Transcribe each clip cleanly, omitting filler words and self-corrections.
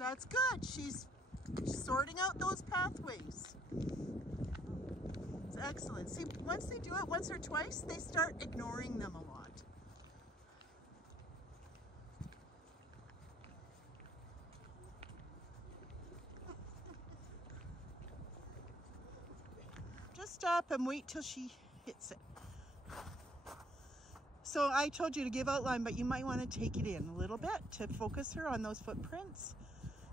That's good. She's sorting out those pathways. It's excellent. See, once they do it once or twice, they start ignoring them a lot. Just stop and wait till she hits it. So I told you to give outline, but you might want to take it in a little bit to focus her on those footprints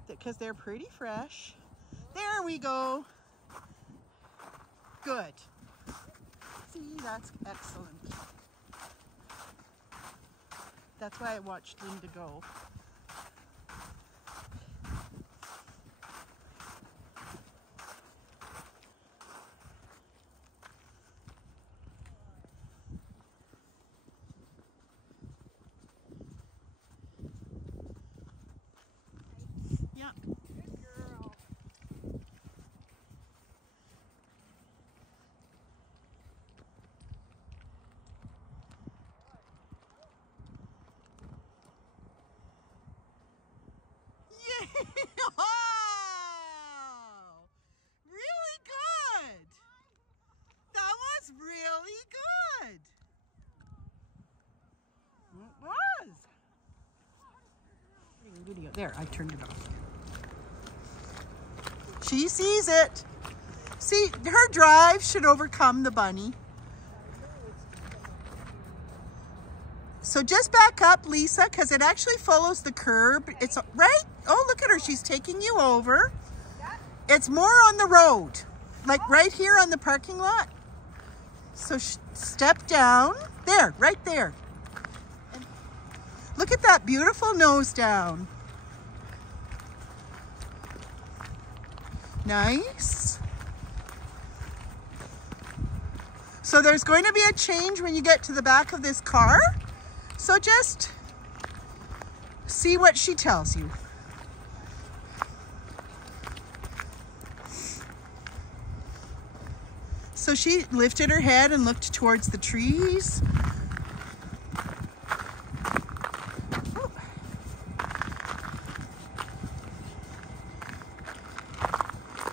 because they're pretty fresh. There we go. Good. See, that's excellent. That's why I watched Linda go. Yeah. Good girl. Yay! Oh! Really good! That was really good! It was! Video. There, I turned it off. She sees it. See, her drive should overcome the bunny. So just back up, Lisa, because it actually follows the curb. It's right. Oh, look at her. She's taking you over. It's more on the road, like right here on the parking lot. So step down. There, right there. And look at that beautiful nose down. Nice. So there's going to be a change when you get to the back of this car. So just see what she tells you. So she lifted her head and looked towards the trees.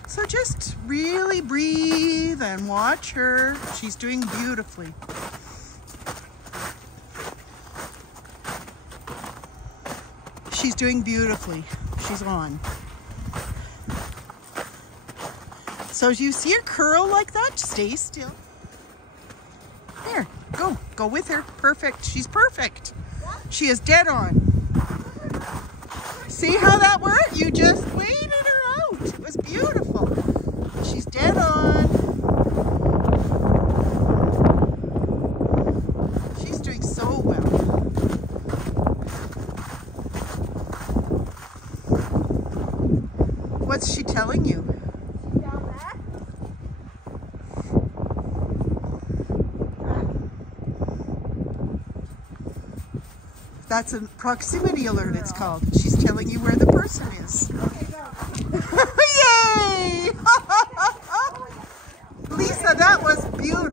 So just really breathe and watch her. She's doing beautifully. She's doing beautifully. She's on. So as you see her curl like that, stay still. There, go. Go with her. Perfect. She's perfect. She is dead on. See how that worked? You just waited her out. It was beautiful. She's dead on. She's doing so well. What's she telling you? Down there. That's a proximity alert, it's called. She's telling you where the person is. Okay, go. Yay! Lisa, that was beautiful.